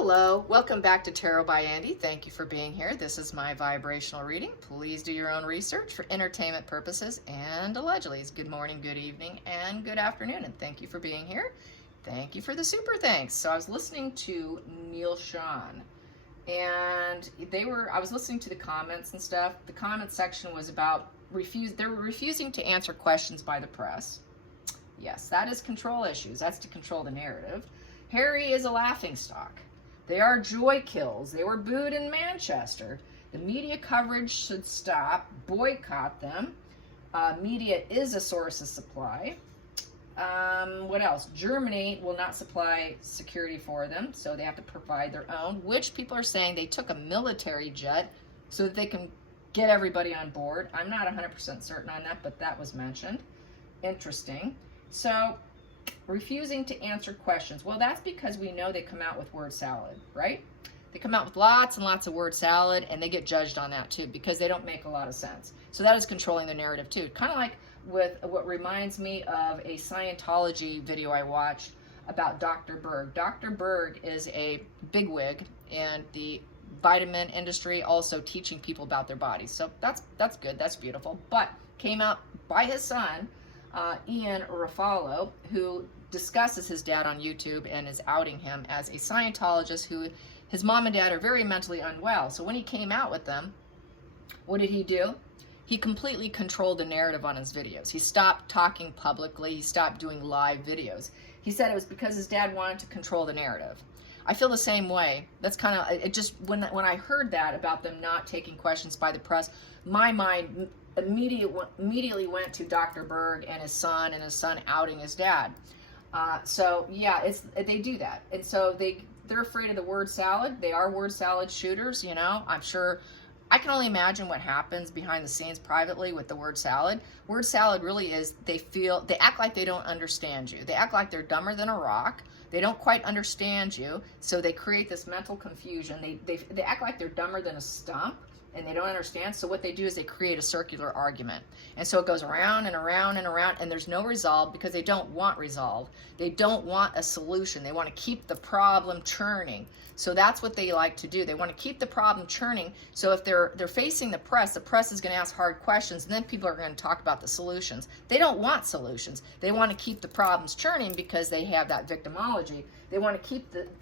Hello, welcome back to Tarot by Andi. Thank you for being here. This is my vibrational reading. Please do your own research for entertainment purposes and allegedly. Good morning, good evening, and good afternoon. And thank you for being here. Thank you for the super thanks. So I was listening to Neil Sean, and I was listening to the comments and stuff. The comment section was about they're refusing to answer questions by the press. Yes, that is control issues. That's to control the narrative. Harry is a laughingstock. They are joy kills. They were booed in Manchester. The media coverage should stop. Boycott them. Media is a source of supply. What else? Germany will not supply security for them, so they have to provide their own, which people are saying they took a military jet so that they can get everybody on board. I'm not 100% certain on that, but that was mentioned. Interesting. So, refusing to answer questions. Well, that's because we know they come out with word salad, right? They come out with lots and lots of word salad, and they get judged on that too because they don't make a lot of sense. So that is controlling the narrative too. Kind of like with what reminds me of a Scientology video I watched about Dr. Berg. Dr. Berg is a bigwig in the vitamin industry, also teaching people about their bodies. So that's good, that's beautiful. But came out by his son, Ian Ruffalo, who discusses his dad on YouTube and is outing him as a Scientologist who his mom and dad are very mentally unwell. So when he came out with them, what did he do? He completely controlled the narrative on his videos. He stopped talking publicly. He stopped doing live videos. He said it was because his dad wanted to control the narrative. I feel the same way. That's kind of, it just, when I heard that about them not taking questions by the press, my mind immediately went to Dr. Berg and his son outing his dad. So yeah, they do that. And so they're afraid of the word salad. They are word salad shooters, you know. I'm sure, I can only imagine what happens behind the scenes privately with the word salad. Word salad really is, they act like they don't understand you. They act like they're dumber than a rock. They don't quite understand you, so they create this mental confusion. They act like they're dumber than a stump, and they don't understand. So what they do is they create a circular argument. And so it goes around and around and around, and there's no resolve because they don't want resolve. They don't want a solution. They want to keep the problem churning. So that's what they like to do. They want to keep the problem churning. So if they're facing the press is going to ask hard questions, and then people are going to talk about the solutions. They don't want solutions. They want to keep the problems churning because they have that victimology. They want to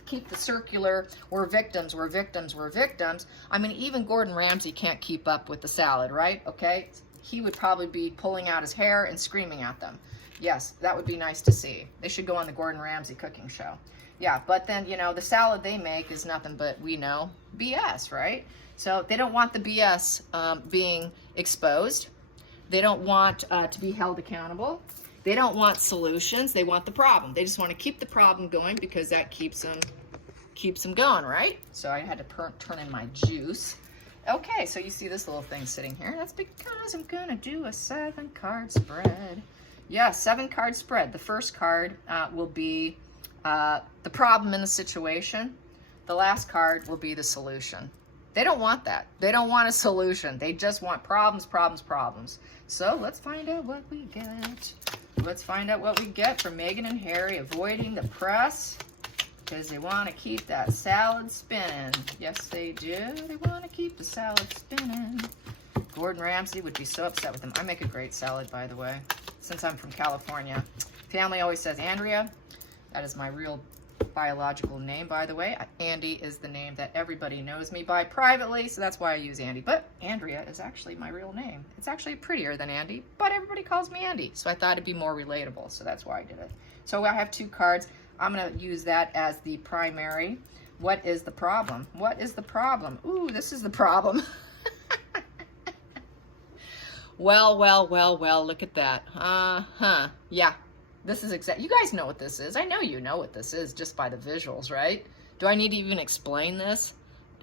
keep the circular, we're victims, we're victims, we're victims. I mean, even Gordon Ramsay can't keep up with the salad, right? Okay? He would probably be pulling out his hair and screaming at them. Yes, that would be nice to see. They should go on the Gordon Ramsay cooking show. Yeah, but then, you know, the salad they make is nothing but, we know, BS, right? So they don't want the BS being exposed. They don't want to be held accountable. They don't want solutions. They want the problem. They just want to keep the problem going because that keeps them going, right? So I had to turn in my juice. Okay, so you see this little thing sitting here. That's because I'm going to do a 7-card spread. Yeah, 7-card spread. The first card will be the problem in the situation. The last card will be the solution. They don't want that. They don't want a solution. They just want problems, problems, problems. So let's find out what we get. Let's find out what we get from Meghan and Harry avoiding the press because they want to keep that salad spinning. Yes, they do. They want to keep the salad spinning. Gordon Ramsay would be so upset with them. I make a great salad, by the way, since I'm from California. Family always says Andrea. That is my real biological name, by the way. Andi is the name that everybody knows me by privately, so that's why I use Andi. But Andrea is actually my real name. It's actually prettier than Andi, but everybody calls me Andi, so I thought it'd be more relatable, so that's why I did it. So I have 2 cards. I'm going to use that as the primary. What is the problem? What is the problem? Ooh, this is the problem. Well, look at that. Yeah. This is exact. You guys know what this is. I know you know what this is just by the visuals, right? Do I need to even explain this?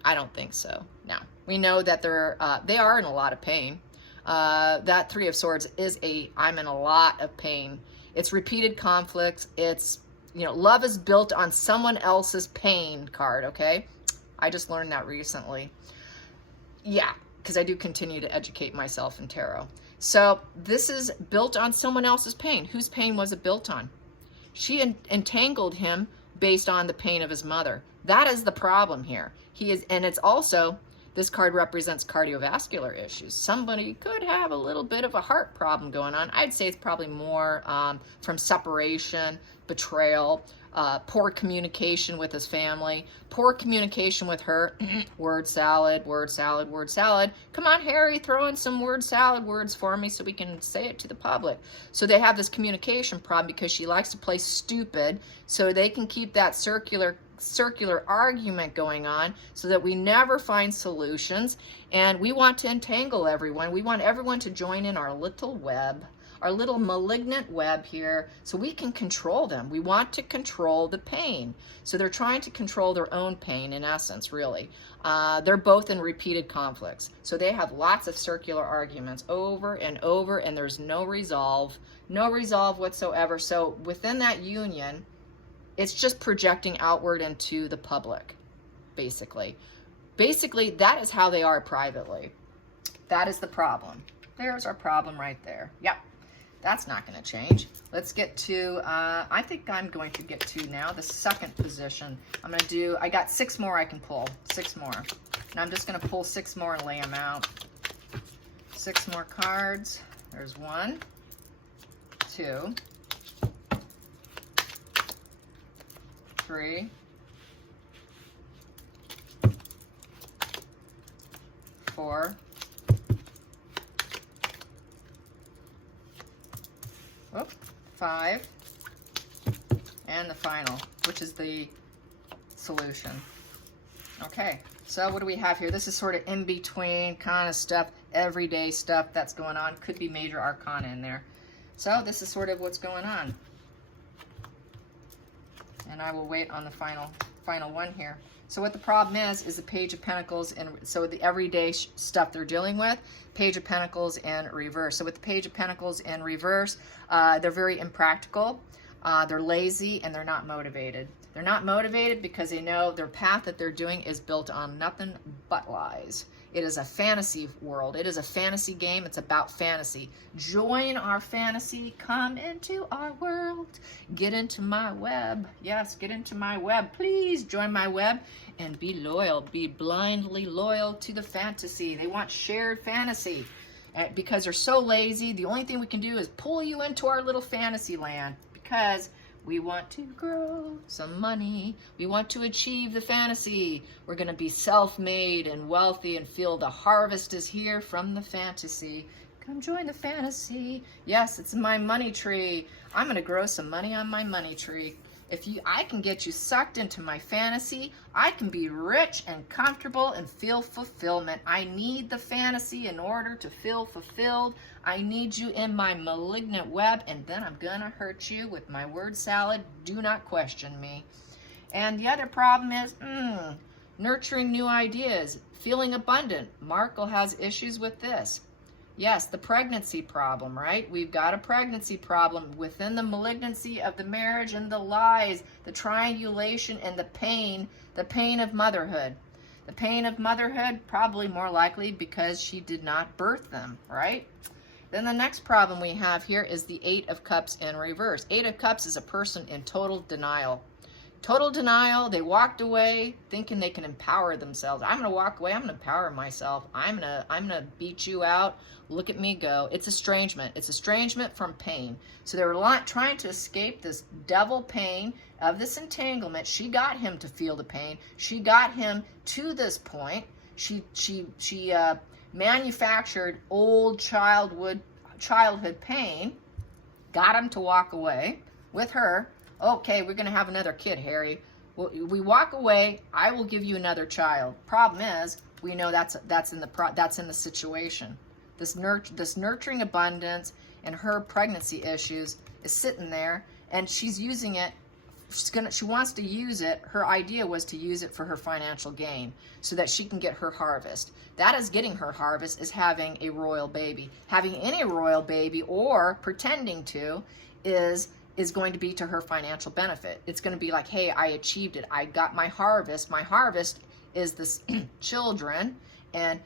I don't think so. No. We know that they are in a lot of pain. That 3 of Swords is I'm in a lot of pain. It's repeated conflicts. It's, you know, love is built on someone else's pain card, okay? I just learned that recently. Yeah, because I do continue to educate myself in tarot. So this is built on someone else's pain. Whose pain was it built on? She entangled him based on the pain of his mother. That is the problem here. He is, and it's also, this card represents cardiovascular issues. Somebody could have a little bit of a heart problem going on. I'd say it's probably more from separation, betrayal, poor communication with his family, poor communication with her. Word salad, word salad, word salad. Come on, Harry, throw in some word salad words for me so we can say it to the public. So they have this communication problem because she likes to play stupid, so they can keep that circular argument going on so that we never find solutions. And we want to entangle everyone. We want everyone to join in our little web, our little malignant web here, so we can control them. We want to control the pain. So they're trying to control their own pain, in essence, really. They're both in repeated conflicts. So they have lots of circular arguments over and over, and there's no resolve whatsoever. So within that union, it's just projecting outward into the public, basically. Basically, that is how they are privately. That is the problem. There's our problem right there. Yep. That's not going to change. Let's get to, I think I'm going to get to now the second position. I got 6 more I can pull. 6 more. And I'm just going to pull 6 more and lay them out. 6 more cards. There's 1, 2, 3, 4, oh, 5, and the final, which is the solution. Okay, so what do we have here? This is sort of in between kind of stuff, everyday stuff that's going on. Could be major arcana in there. So this is sort of what's going on. And I will wait on the final one here. So what the problem is the Page of Pentacles, and so the everyday stuff they're dealing with, Page of Pentacles in reverse. So with the Page of Pentacles in reverse, they're very impractical, they're lazy, and they're not motivated. They're not motivated because they know their path that they're doing is built on nothing but lies. It is a fantasy world. It is a fantasy game. It's about fantasy. Join our fantasy. Come into our world. Get into my web. Yes, get into my web. Please join my web and be loyal. Be blindly loyal to the fantasy. They want shared fantasy. And because they're so lazy, the only thing we can do is pull you into our little fantasy land because we want to grow some money. We want to achieve the fantasy. We're going to be self-made and wealthy and feel the harvest is here from the fantasy. Come join the fantasy. Yes, it's my money tree. I'm going to grow some money on my money tree. I can get you sucked into my fantasy, I can be rich and comfortable and feel fulfillment. I need the fantasy in order to feel fulfilled. I need you in my malignant web, and then I'm gonna hurt you with my word salad. Do not question me. And the other problem is nurturing new ideas, feeling abundant. Markle has issues with this. Yes, the pregnancy problem, right? We've got a pregnancy problem within the malignancy of the marriage and the lies, the triangulation and the pain of motherhood. The pain of motherhood, probably more likely because she did not birth them, right? Then the next problem we have here is the 8 of Cups in reverse. 8 of Cups is a person in total denial. Total denial. They walked away thinking they can empower themselves. I'm going to walk away. I'm going to empower myself. I'm going to beat you out. Look at me go. It's estrangement. It's estrangement from pain. So they were trying to escape this devil pain of this entanglement. She got him to feel the pain. She got him to this point. She manufactured old childhood pain, got him to walk away with her. Okay, we're going to have another kid, Harry. Well, we walk away. I will give you another child. Problem is, we know that's in the situation. This nurturing abundance and her pregnancy issues is sitting there, and she's using it. She wants to use it. Her idea was to use it for her financial gain, so that she can get her harvest. That is getting her harvest is having a royal baby. Having any royal baby or pretending to is going to be to her financial benefit. It's going to be like, hey, I achieved it. I got my harvest. My harvest is this children and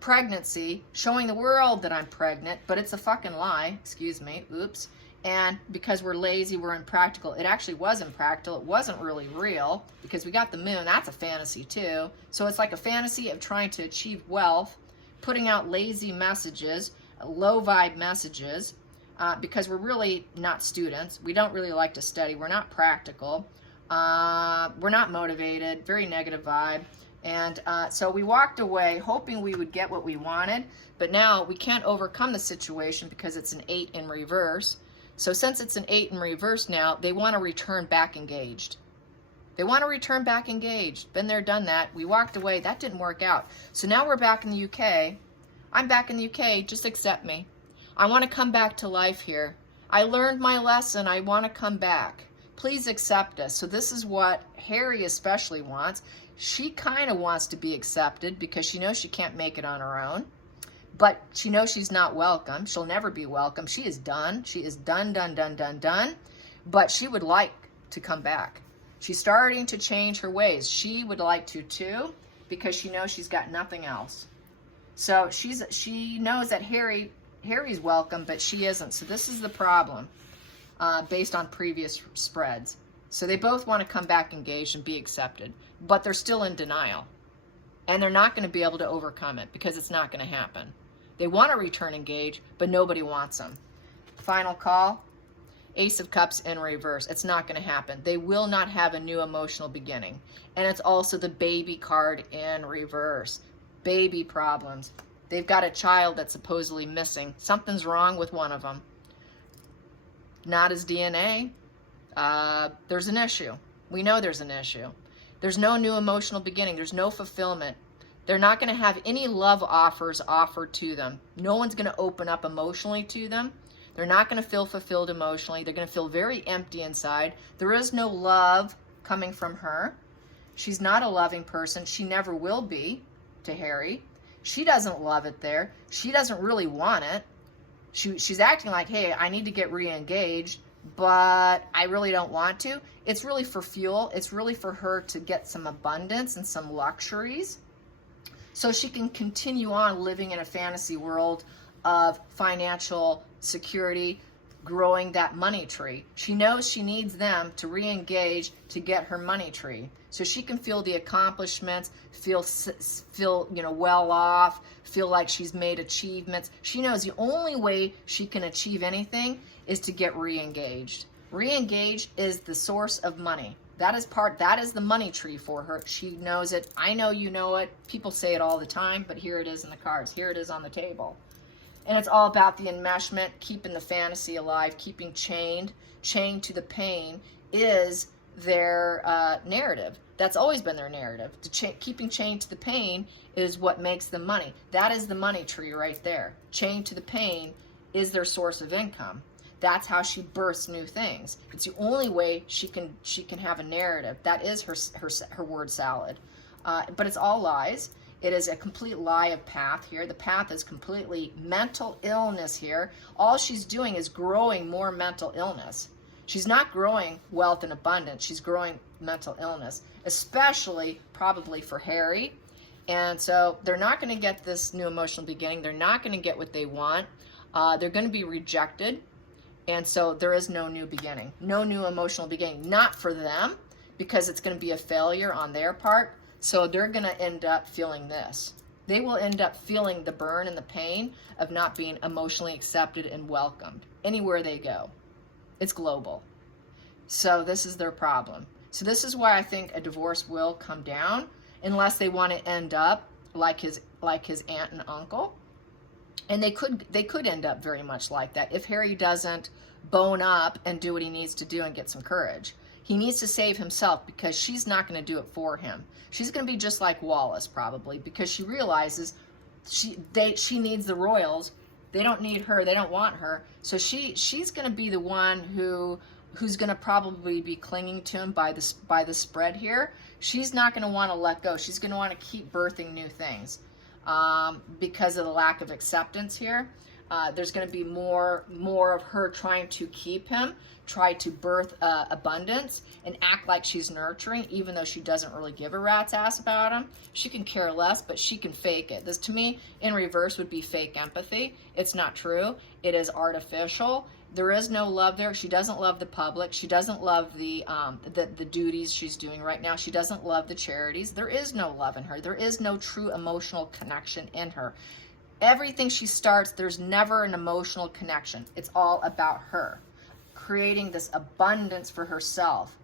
pregnancy, showing the world that I'm pregnant, but it's a fucking lie. Excuse me. Oops. And because we're lazy, we're impractical. It actually was impractical. It wasn't really real because we got the moon. That's a fantasy too. So it's like a fantasy of trying to achieve wealth, putting out lazy messages, low vibe messages, because we're really not students. We don't really like to study. We're not practical. We're not motivated. Very negative vibe. And so we walked away hoping we would get what we wanted. But now we can't overcome the situation because it's an 8 in reverse. So since it's an 8 in reverse now, they want to return back engaged. They want to return back engaged. Been there, done that. We walked away. That didn't work out. So now we're back in the UK. I'm back in the UK. Just accept me. I want to come back to life here. I learned my lesson. I want to come back. Please accept us. So this is what Harry especially wants. She kind of wants to be accepted because she knows she can't make it on her own. But she knows she's not welcome. She'll never be welcome. She is done. She is done. But she would like to come back. She's starting to change her ways. She would like to too, because she knows she's got nothing else. So she knows that Harry's welcome, but she isn't. So this is the problem, based on previous spreads. So they both want to come back engaged and be accepted, but they're still in denial. And they're not going to be able to overcome it because it's not going to happen. They want to return engaged, but nobody wants them. Final call, Ace of Cups in reverse. It's not going to happen. They will not have a new emotional beginning. And it's also the baby card in reverse. Baby problems. They've got a child that's supposedly missing. Something's wrong with one of them. Not his DNA. There's an issue. We know there's an issue. There's no new emotional beginning. There's no fulfillment. They're not going to have any love offers offered to them. No one's going to open up emotionally to them. They're not going to feel fulfilled emotionally. They're going to feel very empty inside. There is no love coming from her. She's not a loving person. She never will be to Harry. She doesn't love it there. She doesn't really want it. She's acting like, hey, I need to get re-engaged, but I really don't want to. It's really for fuel. It's really for her to get some abundance and some luxuries so she can continue on living in a fantasy world of financial security, growing that money tree. She knows she needs them to re-engage to get her money tree so she can feel the accomplishments, feel well off, feel like she's made achievements. She knows the only way she can achieve anything is to get re-engaged. Re-engaged is the source of money. That is the money tree for her. She knows it. I know you know it. People say it all the time, but here it is in the cards. Here it is on the table. And it's all about the enmeshment, keeping the fantasy alive, keeping chained to the pain is their narrative. That's always been their narrative. Keeping chained to the pain is what makes them money. That is the money tree right there. Chained to the pain is their source of income. That's how she births new things. It's the only way she can have a narrative. That is her word salad. But it's all lies. It is a complete lie of path here. The path is completely mental illness here. All she's doing is growing more mental illness. She's not growing wealth and abundance. She's growing mental illness, especially probably for Harry. And so they're not going to get this new emotional beginning. They're not going to get what they want. They're going to be rejected. And so there is no new beginning, no new emotional beginning, not for them, because it's going to be a failure on their part. So they're going to end up feeling this. They will end up feeling the burn and the pain of not being emotionally accepted and welcomed anywhere they go. It's global. So this is their problem. So this is why I think a divorce will come down, unless they want to end up like his aunt and uncle. And they could end up very much like that if Harry doesn't bone up and do what he needs to do and get some courage. He needs to save himself because she's not going to do it for him. She's going to be just like Wallace probably, because she realizes she needs the royals. They don't need her. They don't want her. So she's going to be the one who's going to probably be clinging to him by the spread here. She's not going to want to let go. She's going to want to keep birthing new things. Because of the lack of acceptance here. There's going to be more of her trying to keep him, try to birth abundance, and act like she's nurturing, even though she doesn't really give a rat's ass about him. She can care less, but she can fake it. This, to me, in reverse, would be fake empathy. It's not true. It is artificial. There is no love there. She doesn't love the public. She doesn't love the duties she's doing right now. She doesn't love the charities. There is no love in her. There is no true emotional connection in her. Everything she starts, there's never an emotional connection. It's all about her, creating this abundance for herself.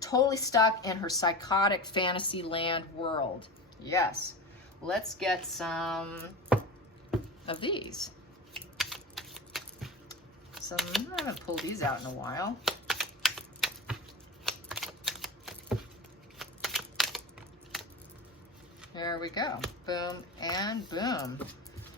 Totally stuck in her psychotic fantasy land world. Yes. Let's get some of these. I haven't pulled these out in a while. There we go. Boom and boom.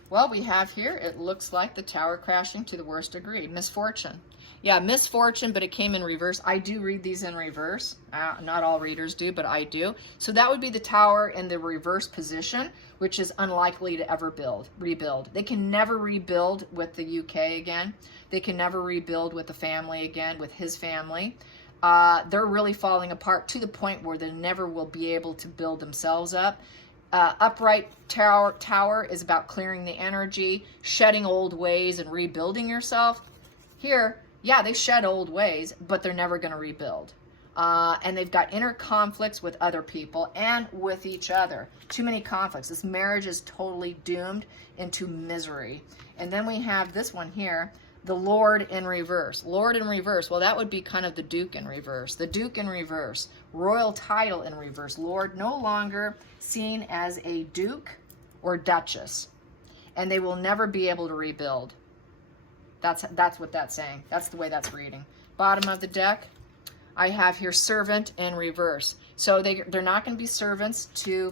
Well, we have here, it looks like the Tower crashing to the worst degree. Misfortune. Yeah, misfortune, but it came in reverse. I do read these in reverse. Not all readers do, but I do. So that would be the Tower in the reverse position, which is unlikely to ever rebuild. They can never rebuild with the UK again. They can never rebuild with the family again, with his family. They're really falling apart to the point where they never will be able to build themselves up. Upright tower is about clearing the energy, shedding old ways, and rebuilding yourself. Here, yeah, they shed old ways, but they're never going to rebuild. And they've got inner conflicts with other people and with each other. Too many conflicts. This marriage is totally doomed into misery. And then we have this one here, the Lord in reverse. Lord in reverse. Well, that would be kind of the Duke in reverse. The Duke in reverse. Royal title in reverse. Lord no longer seen as a Duke or Duchess. And they will never be able to rebuild. That's what that's saying. That's the way that's reading. Bottom of the deck, I have here servant in reverse. So they're not going to be servants to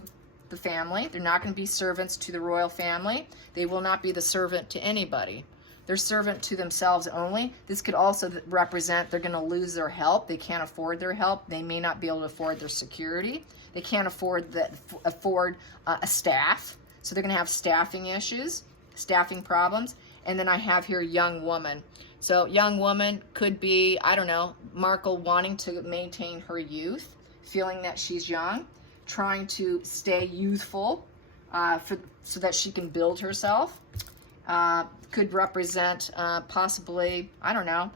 the family. They're not going to be servants to the royal family. They will not be the servant to anybody. They're servant to themselves only. This could also represent they're going to lose their help. They can't afford their help. They may not be able to afford their security. They can't afford a staff. So they're going to have staffing issues, staffing problems. And then I have here young woman. So young woman could be, I don't know, Markle wanting to maintain her youth, feeling that she's young, trying to stay youthful so that she can build herself. Could represent possibly, I don't know,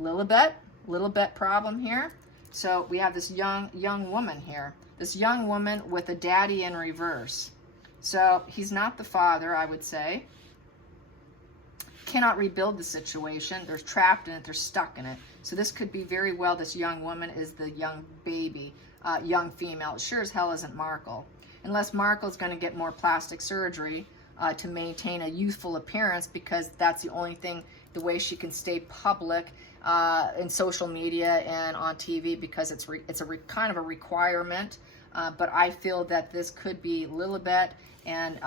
Lilibet problem here. So we have this young woman here. This young woman with a daddy in reverse. So he's not the father, I would say. Cannot rebuild the situation. They're trapped in it. They're stuck in it. So this could be very well this young woman is the young baby, young female. It sure as hell isn't Markle. Unless Markle's going to get more plastic surgery to maintain a youthful appearance, because that's the only thing, the way she can stay public in social media and on TV, because it's kind of a requirement. But I feel that this could be Lilibet, and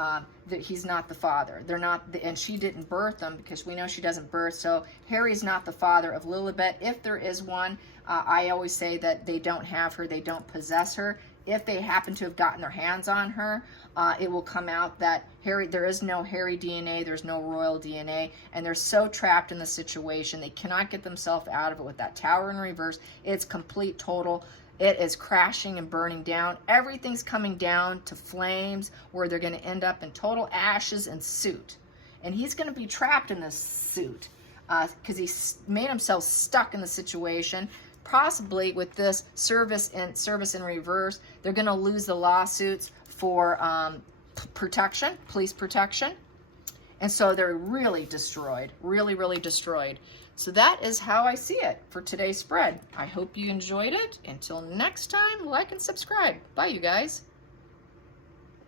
that he's not the father. They're not, and she didn't birth them, because we know she doesn't birth. So Harry's not the father of Lilibet. If there is one, I always say that they don't have her, they don't possess her. If they happen to have gotten their hands on her, it will come out that there is no Harry DNA, there's no royal DNA, and they're so trapped in the situation, they cannot get themselves out of it with that Tower in reverse. It's complete, total. It is crashing and burning down. Everything's coming down to flames, where they're going to end up in total ashes and soot. And he's going to be trapped in this soot because he's made himself stuck in the situation. Possibly with this service in reverse, they're going to lose the lawsuits for protection, police protection. And so they're really destroyed, really, really destroyed. So that is how I see it for today's spread. I hope you enjoyed it. Until next time, like and subscribe. Bye, you guys.